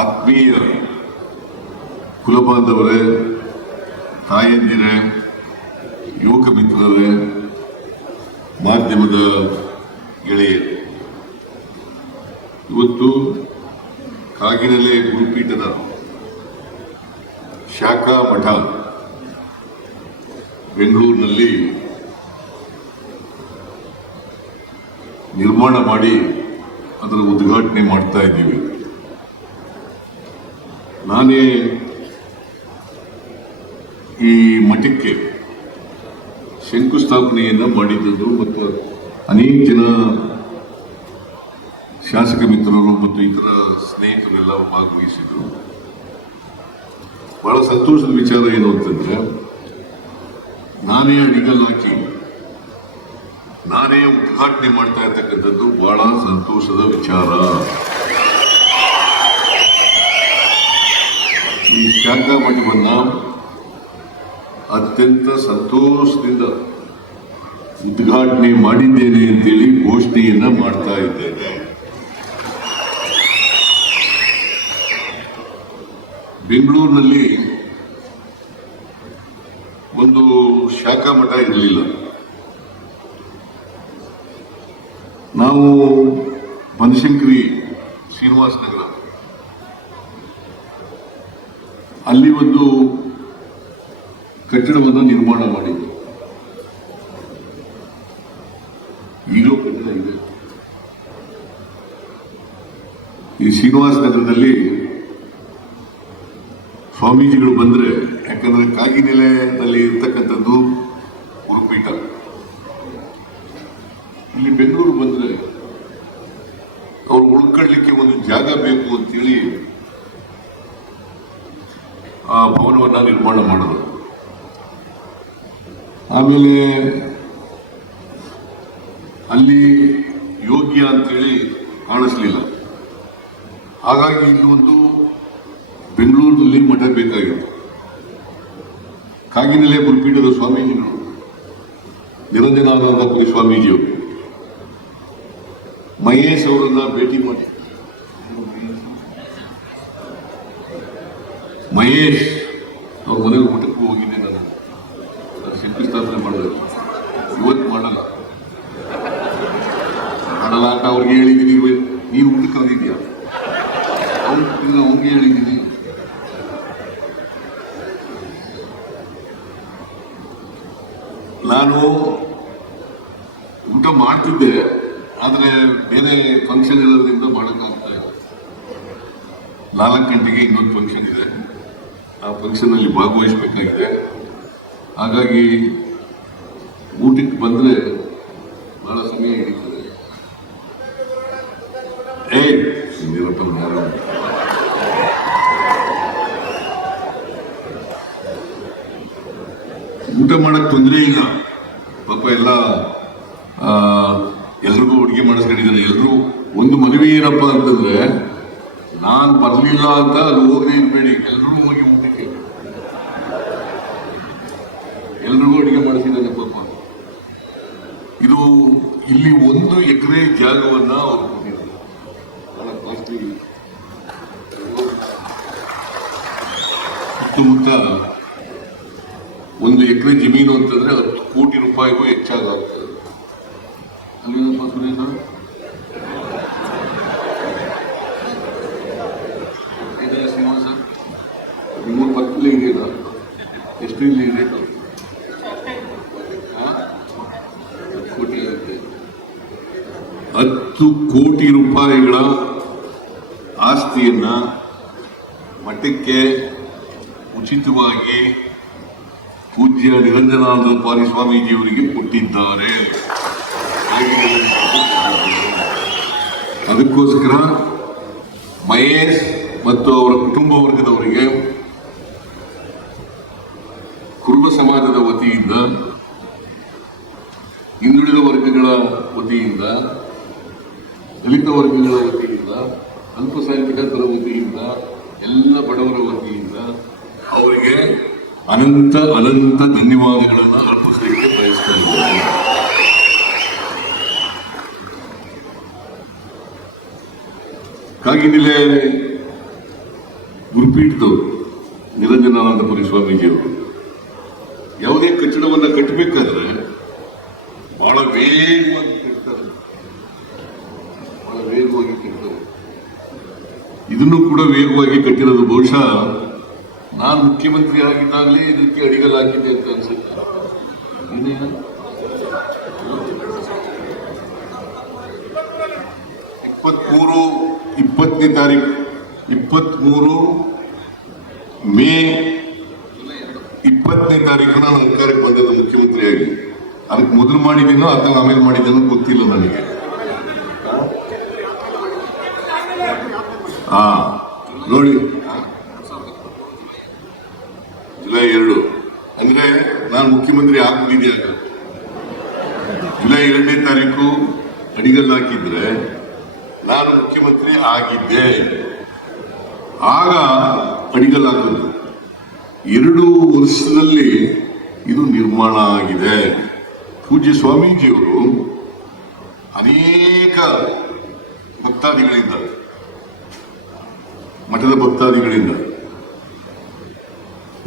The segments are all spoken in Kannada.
ಆತ್ಮೀಯ ಕುಲಬಾಂಧವರೇ, ತಾಯಂದಿರೇ, ಯುವಕ ಮಿತ್ರರೇ, ಮಾಧ್ಯಮದ ಗೆಳೆಯರು, ಇವತ್ತು ಕಾಗಿನಲೆ ಗುರುಪೀಠದ ಶಾಖಾ ಮಠ, ಬೆಂಗಳೂರಿನಲ್ಲಿ ನಿರ್ಮಾಣ ಮಾಡಿ ಅದರ ಉದ್ಘಾಟನೆ ಮಾಡ್ತಾ ಇದ್ದೀವಿ. ನಾನೇ ಈ ಮಠಕ್ಕೆ ಶಂಕುಸ್ಥಾಪನೆಯನ್ನು ಮಾಡಿದ್ದದ್ದು ಮತ್ತು ಅನೇಕ ಜನ ಶಾಸಕ ಮಿತ್ರರು ಮತ್ತು ಇತರ ಸ್ನೇಹಿತರೆಲ್ಲ ಭಾಗವಹಿಸಿದರು. ಬಹಳ ಸಂತೋಷದ ವಿಚಾರ ಏನು ಅಂತಂದ್ರೆ, ನಾನೇ ಅಡಿಗಲ್ ಹಾಕಿ, ನಾನೇ ಉದ್ಘಾಟನೆ ಮಾಡ್ತಾ ಇರ್ತಕ್ಕಂಥದ್ದು ಬಹಳ ಸಂತೋಷದ ವಿಚಾರ ಈ ಶಾಖಾ ಮಠವನ್ನು ಅತ್ಯಂತ ಸಂತೋಷದಿಂದ ಉದ್ಘಾಟನೆ ಮಾಡಿದ್ದೇನೆ ಅಂತೇಳಿ ಘೋಷಣೆಯನ್ನು ಮಾಡ್ತಾ ಇದ್ದೇನೆ. ಬೆಂಗಳೂರಿನಲ್ಲಿ ಒಂದು ಶಾಖಾ ಮಠ ಇರಲಿಲ್ಲ. ನಾವು ಬನಶಂಕರಿ ಶ್ರೀನಿವಾಸ ನಗರ ಅಲ್ಲಿ ಒಂದು ಕಟ್ಟಡವನ್ನು ನಿರ್ಮಾಣ ಮಾಡಿದ್ದು ಈಗಲೂ ಕಟ್ಟಡ ಇದೆ. ಈ ಶ್ರೀನಿವಾಸ ನಗರದಲ್ಲಿ ಸ್ವಾಮೀಜಿಗಳು ಬಂದ್ರೆ, ಯಾಕಂದ್ರೆ ಕಾಗಿನೆಲೆಯಲ್ಲಿ ಇರ್ತಕ್ಕಂಥದ್ದು ಗುರುಪೀಠ ಇಲ್ಲಿ ಬೆಂಗಳೂರು ಬಂದ್ರೆ ಅವ್ರು ಉಳ್ಕೊಳ್ಳಿಕ್ಕೆ ಒಂದು ಜಾಗ ಬೇಕು ಅಂತೇಳಿ ಆ ಭವನವನ್ನ ನಿರ್ಮಾಣ ಮಾಡಿದ್ರು ಆಮೇಲೆ ಅಲ್ಲಿ ಯೋಗ್ಯ ಅಂತೇಳಿ ಕಾಣಿಸ್ಲಿಲ್ಲ. ಹಾಗಾಗಿ ಇನ್ನೊಂದು ಬೆಂಗಳೂರಿನಲ್ಲಿ ಮಠ ಬೇಕಾಗಿತ್ತು. ಕಾಗಿನೆಲೆ ಗುರುಪೀಠದ ಸ್ವಾಮೀಜಿಗಳು ನಿರಂಜನಾನಂದಪುರಿ ಸ್ವಾಮೀಜಿಯವರು. ಮಹೇಶ್ ಅವರನ್ನ ಭೇಟಿ ಮಾಡಿ. ಮಹೇಶ್ ಅವ್ರ ಮನೆಗೆ ಊಟಕ್ಕೆ ಹೋಗಿದ್ದೆ ನಾನು. ಶಂಕುಸ್ಥಾಪನೆ ಮಾಡಬೇಕು ಇವತ್ತು ಮಾಡಲ್ಲ. ಮಾಡಲ್ಲ ಅಂತ ಅವ್ರಿಗೆ ಹೇಳಿದ್ದೀನಿ, ನೀವು ಊಟಕ್ಕೆ ಕರೆದಿದ್ಯಾ ಅವ್ನು ಅವ್ರಿಗೆ ಹೇಳಿದ್ದೀನಿ. ನಾನು ಊಟ ಮಾಡ್ತಿದ್ದೆ, ಆದರೆ ಬೇರೆ ಫಂಕ್ಷನ್ ಇರೋದ್ರಿಂದ ಮಾಡೋಕ್ಕಾಗ್ತಾ ಇಲ್ಲ. ನಾಲ್ಕು ಗಂಟೆಗೆ ಇನ್ನೊಂದು ಫಂಕ್ಷನ್ ಇದೆ. ಆ ಫಂಕ್ಷನಲ್ಲಿ ಭಾಗವಹಿಸಬೇಕಾಗಿದೆ. ಹಾಗಾಗಿ ಊಟಕ್ಕೆ ಬಂದರೆ ಬಹಳ ಸಮಯ ಹಿಡಿತದೆ. ಏ ಊಟ ಮಾಡಕ್ಕೆ ತೊಂದರೆ ಇಲ್ಲ. ಪಾಪ ಎಲ್ಲ ಎಲ್ರಿಗೂ ಅಡುಗೆ ಮಾಡಿಸ್ಕೊಂಡಿದ್ದಾರೆ. ಎಲ್ಲರೂ ಒಂದು ಮದುವೆ ಏನಪ್ಪ ಅಂತಂದ್ರೆ, ನಾನು ಬರಲಿಲ್ಲ ಅಂತ ಅದು ಹೋಗದೆ ಇರ್ಬೇಡಿ ಎಲ್ರೂ ಹೋಗಿ ಊಟಕ್ಕೆ ಎಲ್ರಿಗೂ ಅಡುಗೆ ಮಾಡಿಸಿದ್ದಾನೆ ಪಾಪ ಇದು ಇಲ್ಲಿ ಒಂದು ಎಕರೆ ಜಾಗವನ್ನ ಅವರು ಸುತ್ತಮುತ್ತ ಒಂದು ಎಕರೆ ಜಮೀನು ಅಂತಂದ್ರೆ ಹತ್ತು ಕೋಟಿ ರೂಪಾಯಿಗೂ ಹೆಚ್ಚಾಗುತ್ತೆ ಅಲ್ಲೇನಪ್ಪ ಸುರೇಶ ಇದೆ ಶ್ರೀನಿವಾಸ ನಿಮ್ಮ ಪಕ್ಕದಲ್ಲೇ ಇದೆಯಲ್ಲ ಎಷ್ಟು ಇಲ್ಲಿ ಇದೆ ಹಾ? ಹತ್ತು ಕೋಟಿ ಆಗುತ್ತೆ ಹತ್ತು ಕೋಟಿ ರೂಪಾಯಿಗಳ ಆಸ್ತಿಯನ್ನ ಮಠಕ್ಕೆ ಉಚಿತವಾಗಿ ಪೂಜ್ಯ ನಿರಂಜನಾನಂದಪಾರಿ ಸ್ವಾಮೀಜಿಯವರಿಗೆ ಕೊಟ್ಟಿದ್ದಾರೆ. ಅದಕ್ಕೋಸ್ಕರ ಮಹೇಶ್ ಮತ್ತು ಅವರ ಕುಟುಂಬ ವರ್ಗದವರಿಗೆ ಕುರುಬ ಸಮಾಜದ ವತಿಯಿಂದ ಹಿಂದುಳಿದ ವರ್ಗಗಳ ವತಿಯಿಂದ ದಲಿತ ವರ್ಗಗಳ ವತಿಯಿಂದ ಅಲ್ಪಸಂಖ್ಯಾತರ ವತಿಯಿಂದ ಎಲ್ಲ ಬಡವರ ವತಿಯಿಂದ ಅವರಿಗೆ ಅನಂತ ಅನಂತ ಧನ್ಯವಾದಗಳನ್ನು ಅರ್ಪಿಸಲಿಕ್ಕೆ ಬಯಸ್ತಾ ಇದ್ದಾರೆ ಕಾಗಿನೆಲೆ ಗುರುಪೀಠದವರು ನಿರಂಜನಾನಂದಪುರಿ ಸ್ವಾಮೀಜಿಯವರು, ಯಾವುದೇ ಕಟ್ಟಡವನ್ನು ಕಟ್ಟಬೇಕಾದ್ರೆ ಬಹಳ ವೇಗವಾಗಿ ಕಟ್ತಾರೆ ಬಹಳ ವೇಗವಾಗಿ ಕಟ್ತಾರೆ ಇದನ್ನು ಕೂಡ ವೇಗವಾಗಿ ಕಟ್ಟಿರೋದು ಬಹುಶಃ ನಾನು ಮುಖ್ಯಮಂತ್ರಿ ಆಗಿದ್ದಾಗಲೇ ಇದಕ್ಕೆ ಅಡಿಗಲಾಗಿದೆ ಅಂತ ಅನ್ಸುತ್ತೆ. ಇಪ್ಪತ್ತ್ಮೂರು ಇಪ್ಪತ್ತನೇ ತಾರೀಕು ಇಪ್ಪತ್ಮೂರು ಮೇ ಇಪ್ಪತ್ತನೇ ತಾರೀಕು ನಾನು ಅಧಿಕಾರಕ್ಕೆ ಬಂದದ್ದು ಮುಖ್ಯಮಂತ್ರಿಯಾಗಿ. ಅದಕ್ಕೆ ಮೊದಲು ಮಾಡಿದ್ದೀನೋ ಅದನ್ನು ಆಮೇಲೆ ಮಾಡಿದ್ದೀನೋ ಗೊತ್ತಿಲ್ಲ ನನಗೆ. ಹಾ ನೋಡಿ. ಜುಲೈ ಎರಡು. ಅಂದ್ರೆ ನಾನು ಮುಖ್ಯಮಂತ್ರಿ ಆಗ್ಬಿಟ್ಟಿದ್ಯಾಗ ಜುಲೈ ಎರಡನೇ ತಾರೀಕು ಅಡಿಗಲ್ಲು ಹಾಕಿದ್ರೆ ನಾನು ಮುಖ್ಯಮಂತ್ರಿ ಆಗಿದ್ದೆ. ಆಗ ಅಡಿಗಲ್ಲು ಹಾಕಿದ್ರು ಎರಡು ವರ್ಷದಲ್ಲಿ ಇದು ನಿರ್ಮಾಣ ಆಗಿದೆ. ಪೂಜ್ಯ ಸ್ವಾಮೀಜಿಯವರು ಅನೇಕ ಭಕ್ತಾದಿಗಳಿಂದ ಮಠದ ಭಕ್ತಾದಿಗಳಿಂದ.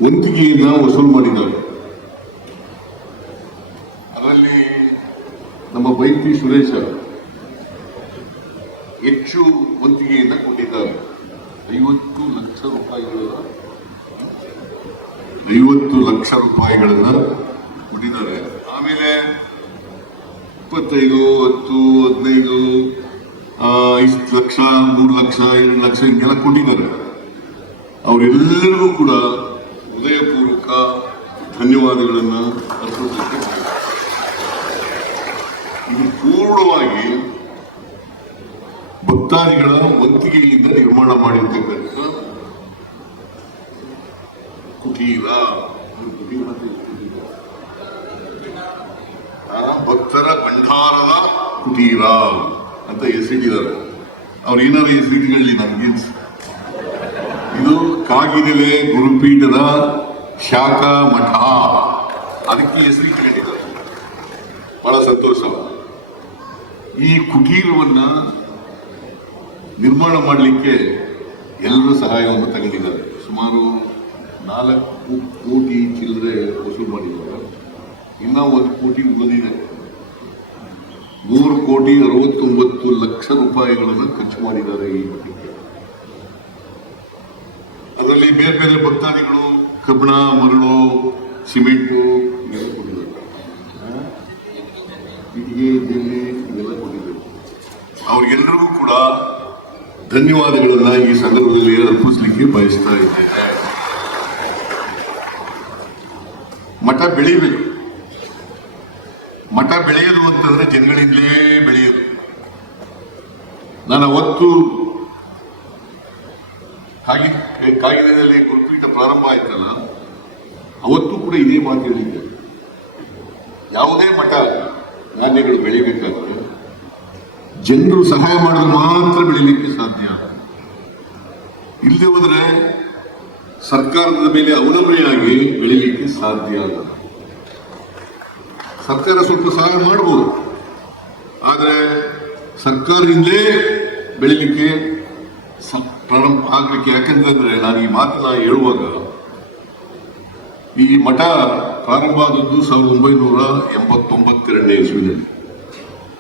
ವಂತಿಗೆಯನ್ನ ವಸೂಲು ಮಾಡಿದ್ದಾರೆ. ಅದರಲ್ಲಿ ನಮ್ಮ ಬೈತಿ ಸುರೇಶ ಹೆಚ್ಚು ಒಂತಿಗೆಯಿಂದ ಕೊಟ್ಟಿದ್ದಾರೆ. ಐವತ್ತು ಲಕ್ಷ ರೂಪಾಯಿಗಳ ಐವತ್ತು ಲಕ್ಷ ರೂಪಾಯಿಗಳನ್ನ ಕೊಟ್ಟಿದ್ದಾರೆ. ಆಮೇಲೆ ಇಪ್ಪತ್ತೈದು, ಹತ್ತು, ಹದಿನೈದು ಇಷ್ಟು ಲಕ್ಷ, ಮೂರು ಲಕ್ಷ ಎರಡು ಲಕ್ಷ ಹಿಂಗೆಲ್ಲ ಕೊಟ್ಟಿದ್ದಾರೆ. ಅವರೆಲ್ಲರಿಗೂ ಕೂಡ ಹೃದಯಪೂರ್ವಕ ಧನ್ಯವಾದಗಳನ್ನ ಅರ್ಪಿಸೋದಕ್ಕೆ ಇದು ಪೂರ್ಣವಾಗಿ ಭಕ್ತಾದಿಗಳ ಒತ್ತಿಗೆಯಿಂದ ನಿರ್ಮಾಣ ಮಾಡಿರ್ತಕ್ಕಂಥ ಕುಟೀರ ಭಕ್ತರ ಭಂಡಾರದ ಕುಟೀರ. ಅಂತ ಹೆಸರಿಟ್ಟಿದ್ದಾರೆ ಅವ್ರು ಏನಾದ್ರು ಹೆಸರಿಟ್ಕೊಳ್ಳಿ ನಮ್ಗೆ ಇದು ಕಾಗಿನೆಲೆ ಗುರುಪೀಠದ ಶಾಖ ಮಠ. ಅದಕ್ಕೆ ಹೆಸರಿಟ್ಟಿದ್ದಾರೆ ಬಹಳ ಸಂತೋಷ. ಈ ಕುಟೀರವನ್ನ ನಿರ್ಮಾಣ ಮಾಡಲಿಕ್ಕೆ ಎಲ್ಲರೂ ಸಹಾಯವನ್ನು ತಗೊಂಡಿದ್ದಾರೆ. ಸುಮಾರು ನಾಲ್ಕು ಕೋಟಿ ಚಿಲ್ಲರೆ ವಸೂಲು ಮಾಡಿದ್ದಾರೆ. ಇನ್ನೂ ಒಂದು ಕೋಟಿ ಉಳಿದಿದೆ. ಮೂರು ಕೋಟಿ ಅರವತ್ತೊಂಬತ್ತು ಲಕ್ಷ ರೂಪಾಯಿಗಳನ್ನು ಖರ್ಚು ಮಾಡಿದ್ದಾರೆ ಈ ಅದರಲ್ಲಿ ಬೇರೆ ಬೇರೆ ಭಕ್ತಾದಿಗಳು ಕಬ್ಬಣ, ಮರಳು, ಸಿಮೆಂಟು ಕೊಟ್ಟಿದ್ದಾರೆ. ಅವ್ರಿಗೆಲ್ಲರಿಗೂ ಕೂಡ ಧನ್ಯವಾದಗಳನ್ನ ಈ ಸಂದರ್ಭದಲ್ಲಿ ಅರ್ಪಿಸ್ಲಿಕ್ಕೆ ಬಯಸ್ತಾ ಇದ್ದೇನೆ. ಮಠ ಬೆಳಿಬೇಕು. ಮಠ ಬೆಳೆಯೋದು ಅಂತಂದ್ರೆ ಜನಗಳಿಂದಲೇ ಬೆಳೆಯೋದು. ನಾನು ಅವತ್ತು ಕಾಗಿ ಕಾಗಿನೆಲೆಯಲ್ಲಿ ಗುರುಪೀಠ ಪ್ರಾರಂಭ ಆಯ್ತಲ್ಲ, ಅವತ್ತು ಕೂಡ ಇದೇ ಮಾತು ಹೇಳಿದ್ದೆ ಯಾವುದೇ ಮಠ ನಾಣ್ಯಗಳು ಬೆಳಿಬೇಕಾದ್ರೆ ಜನರು ಸಹಾಯ ಮಾಡಿದ್ರೆ ಮಾತ್ರ ಬೆಳಿಲಿಕ್ಕೆ ಸಾಧ್ಯ. ಇಲ್ಲದೆ ಹೋದ್ರೆ ಸರ್ಕಾರದ ಮೇಲೆ ಅವಲಂಬನೆಯಾಗಿ ಬೆಳಿಲಿಕ್ಕೆ ಸಾಧ್ಯ ಅಲ್ಲ. ಸರ್ಕಾರ ಸ್ವಲ್ಪ ಸಹಾಯ ಮಾಡ್ಬೋದು. ಆದರೆ ಸರ್ಕಾರದಿಂದಲೇ ಬೆಳಿಲಿಕ್ಕೆ ಪ್ರಾರಂಭ ಆಗಲಿಕ್ಕೆ ಯಾಕೆಂತಂದರೆ ನಾನು ಈ ಮಾತನ್ನ ಹೇಳುವಾಗ ಈ ಮಠ ಪ್ರಾರಂಭ ಆದದ್ದು ಸಾವಿರದ ಒಂಬೈನೂರ ಎಂಬತ್ತೊಂಬತ್ತೆರಡನೇ ಇಸ್ವಿನಲ್ಲಿ.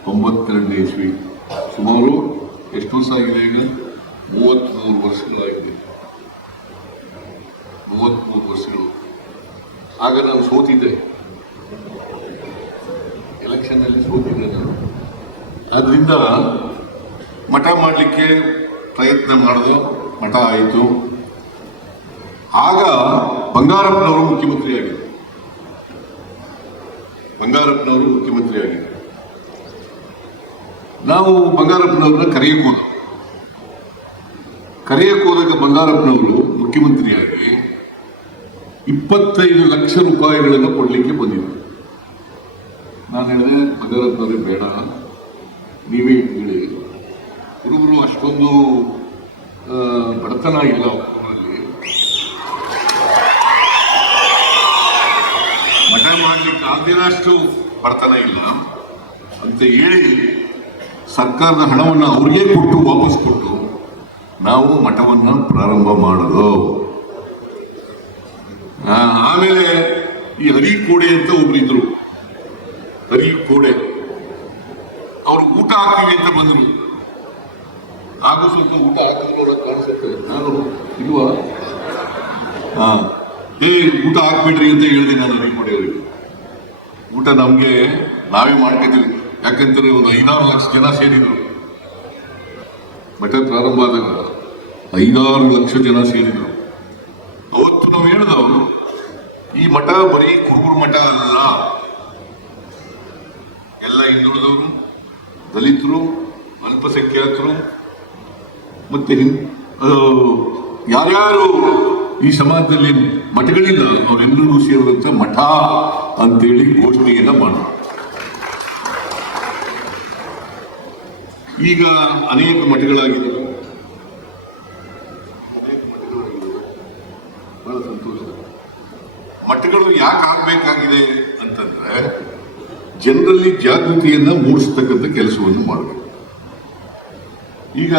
ತೊಂಬತ್ತೆರಡನೇ ಇಸ್ವಿ. ಸುಮಾರು ಎಷ್ಟು ವರ್ಷ ಆಗಿದೆ ಈಗ? ಮೂವತ್ತ್ಮೂರು ವರ್ಷಗಳಾಗಿದೆ. ಮೂವತ್ತ್ಮೂರು ವರ್ಷಗಳು. ಆಗ ನಾನು ಸೋತಿದ್ದೆ. ಸೋತಿದ್ದೆ ಆದ್ರಿಂದ ಮಠ ಮಾಡಲಿಕ್ಕೆ ಪ್ರಯತ್ನ ಮಾಡಿದೆ, ಮಠ ಆಯಿತು. ಆಗ ಬಂಗಾರಪ್ಪನವರು ಮುಖ್ಯಮಂತ್ರಿ ಆಗಿದ್ದರು ಬಂಗಾರಪ್ಪನವರು ಮುಖ್ಯಮಂತ್ರಿ ಆಗಿದ್ದರು ನಾವು ಬಂಗಾರಪ್ಪನವ್ರನ್ನ ಕರೆಯಕ್ಕೆ ಕರೆಯಕೋದಾಗ ಬಂಗಾರಪ್ಪನವರು ಮುಖ್ಯಮಂತ್ರಿಯಾಗಿ ಇಪ್ಪತ್ತೈದು ಲಕ್ಷ ರೂಪಾಯಿಗಳನ್ನು ಕೊಡಲಿಕ್ಕೆ ಬಂದಿದ್ದರು ನಾನು ಹೇಳಿದೆ ಬಂಗಾರಪ್ಪನವ್ರಿಗೆ ಬೇಡ. ನೀವೇ ಹೇಳಿ. ಹುಡುಗರು ಅಷ್ಟೊಂದು ಬಡತನ ಇಲ್ಲ ಅವರಲ್ಲಿ ಮಠ ಮಾಡಲಿಕ್ಕೆ ಆಗದಿರೋಷ್ಟು ಬಡತನ ಇಲ್ಲ. ಅಂತ ಹೇಳಿ ಸರ್ಕಾರದ ಹಣವನ್ನು ಅವ್ರಿಗೆ ಕೊಟ್ಟು, ವಾಪಸ್ ಕೊಟ್ಟು ನಾವು ಮಠವನ್ನು ಪ್ರಾರಂಭ ಮಾಡೋದು ಆಮೇಲೆ ಈ ಹರಿಕೋಡೆ ಅಂತ ಒಬ್ರಿದ್ರು ಕೂಡೆ. ಅವರು ಊಟ ಹಾಕ್ತೀವಿ ಅಂತ ಬಂದ್ರು. ಹಾಗೂ ಸ್ವಲ್ಪ ಊಟ ಹಾಕಿದ್ರು ಕಾಣಿಸುತ್ತೆ. ನಾನು ಇಲ್ವಾ ಹಾ ಏ ಊಟ ಹಾಕ್ಬಿಡ್ರಿ ಅಂತ ಹೇಳಿದೆ ನಾನು ನೀವು ಅವರಿಗೆ. ಊಟ ನಮಗೆ ನಾವೇ ಮಾಡ್ಕೊತೀವಿ ಯಾಕಂದ್ರೆ ಒಂದು ಐದಾರು ಲಕ್ಷ ಜನ ಸೇರಿದ್ರು. ಮಠ ಪ್ರಾರಂಭ ಆದಾಗ ಐದಾರು ಲಕ್ಷ ಜನ ಸೇರಿದ್ರು. ಅವತ್ತು ನಾವು ಹೇಳಿದವರು ಈ ಮಠ ಬರೀ ಕುರುಬುರು ಮಠ ಅಲ್ಲ. ಎಲ್ಲ ಹಿಂದುಳಿದವರು, ದಲಿತರು, ಅಲ್ಪಸಂಖ್ಯಾತರು, ಮತ್ತೆ ಯಾರ್ಯಾರು ಈ ಸಮಾಜದಲ್ಲಿ ಮಠಗಳಿಲ್ಲ, ಅವರೆಲ್ಲರೂ ಸೇರಿದಂತ ಮಠ ಅಂತೇಳಿ ಘೋಷಣೆಯನ್ನ ಮಾಡ ಈಗ ಅನೇಕ ಮಠಗಳಾಗಿದೆ ಅನೇಕ ಮಠಗಳಾಗಿದೆ ಬಹಳ ಸಂತೋಷ. ಮಠಗಳು ಯಾಕೆ ಆಗ್ಬೇಕಾಗಿದೆ ಅಂತಂದ್ರೆ ಜನರಲ್ಲಿ ಜಾಗೃತಿಯನ್ನು ಮೂಡಿಸ್ತಕ್ಕಂಥ ಕೆಲಸವನ್ನು ಮಾಡಬೇಕು. ಈಗ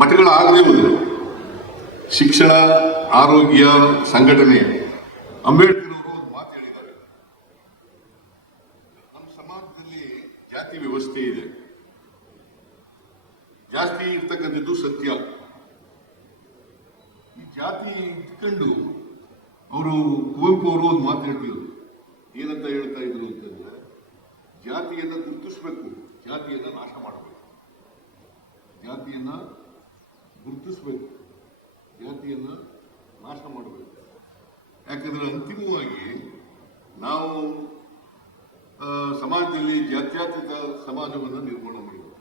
ಮಠಗಳಾಗದೇ ಹೋದ್ರೆ ಶಿಕ್ಷಣ, ಆರೋಗ್ಯ, ಸಂಘಟನೆ ಅಂಬೇಡ್ಕರ್ ಅವರು ಒಂದು ಮಾತು ಹೇಳಿದ್ದಾರೆ. ನಮ್ಮ ಸಮಾಜದಲ್ಲಿ ಜಾತಿ ವ್ಯವಸ್ಥೆ ಇದೆ. ಜಾಸ್ತಿ ಇರ್ತಕ್ಕಂಥದ್ದು ಸತ್ಯ. ಈ ಜಾತಿ ಇಟ್ಕೊಂಡು ಅವರು ಕುವೆಂಪು ಅವರು ಒಂದು ಮಾತು ಹೇಳ್ತಿದ್ರು. ಏನಂತ ಹೇಳ್ತಾ ಇದ್ರು ಅಂತಂದ್ರೆ, ಜಾತಿಯನ್ನ ಗುರುತಿಸ್ಬೇಕು, ಜಾತಿಯನ್ನ ನಾಶ ಮಾಡಬೇಕು. ಜಾತಿಯನ್ನ ಗುರುತಿಸ್ಬೇಕು, ಜಾತಿಯನ್ನ ನಾಶ ಮಾಡಬೇಕು. ಯಾಕಂದ್ರೆ ಅಂತಿಮವಾಗಿ ನಾವು ಸಮಾಜದಲ್ಲಿ ಜಾತ್ಯಾತೀತ ಸಮಾಜವನ್ನು ನಿರ್ಮಾಣ ಮಾಡಬೇಕು.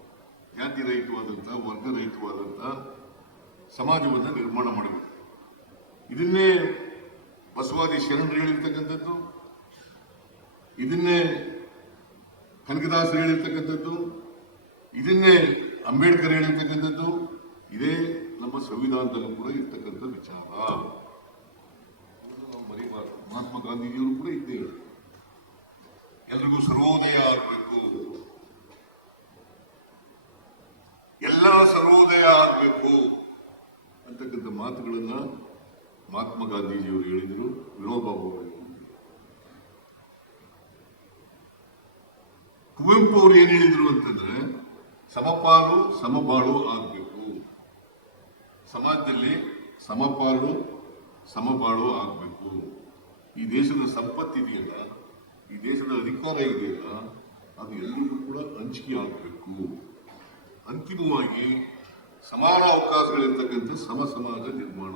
ಜಾತಿ ವರ್ಗ ರಹಿತವಾದಂಥ ಸಮಾಜವನ್ನು ನಿರ್ಮಾಣ ಮಾಡಬೇಕು. ಇದನ್ನೇ ಬಸವಾದಿ ಶರಣರು ಹೇಳಿರ್ತಕ್ಕಂಥದ್ದು, ಇದನ್ನೇ ಕನಕದಾಸರು ಹೇಳಿರ್ತಕ್ಕಂಥದ್ದು, ಇದನ್ನೇ ಅಂಬೇಡ್ಕರ್ ಹೇಳಿರ್ತಕ್ಕಂಥದ್ದು, ಇದೇ ನಮ್ಮ ಸಂವಿಧಾನದಲ್ಲೂ ಕೂಡ ಇರ್ತಕ್ಕಂಥ ವಿಚಾರ. ಮಹಾತ್ಮ ಗಾಂಧೀಜಿಯವರು ಕೂಡ ಇದ್ದೇ ಎಲ್ರಿಗೂ ಸರ್ವೋದಯ ಆಗಬೇಕು. ಎಲ್ಲ ಸರ್ವೋದಯ ಆಗಬೇಕು ಅಂತಕ್ಕಂಥ ಮಾತುಗಳನ್ನ ಮಹಾತ್ಮ ಗಾಂಧೀಜಿಯವರು ಹೇಳಿದರು ವಿನೋಬಾಬು ಕುವೆಂಪು ಅವರು ಏನು ಹೇಳಿದರು ಅಂತಂದ್ರೆ, ಸಮಪಾಲು ಸಮಬಾಳು ಆಗಬೇಕು. ಸಮಾಜದಲ್ಲಿ ಸಮಪಾಲು ಸಮಬಾಳು ಆಗಬೇಕು. ಈ ದೇಶದ ಸಂಪತ್ತಿದೆಯಲ್ಲ ಈ ದೇಶದ ಅಧಿಕಾರ ಇದೆಯಲ್ಲ, ಅದು ಎಲ್ಲರಿಗೂ ಕೂಡ ಹಂಚಿಕೆ ಆಗಬೇಕು. ಅಂತಿಮವಾಗಿ ಸಮಾನ ಅವಕಾಶಗಳಿರ್ತಕ್ಕಂಥ ಸಮ ಸಮಾಜ ನಿರ್ಮಾಣ.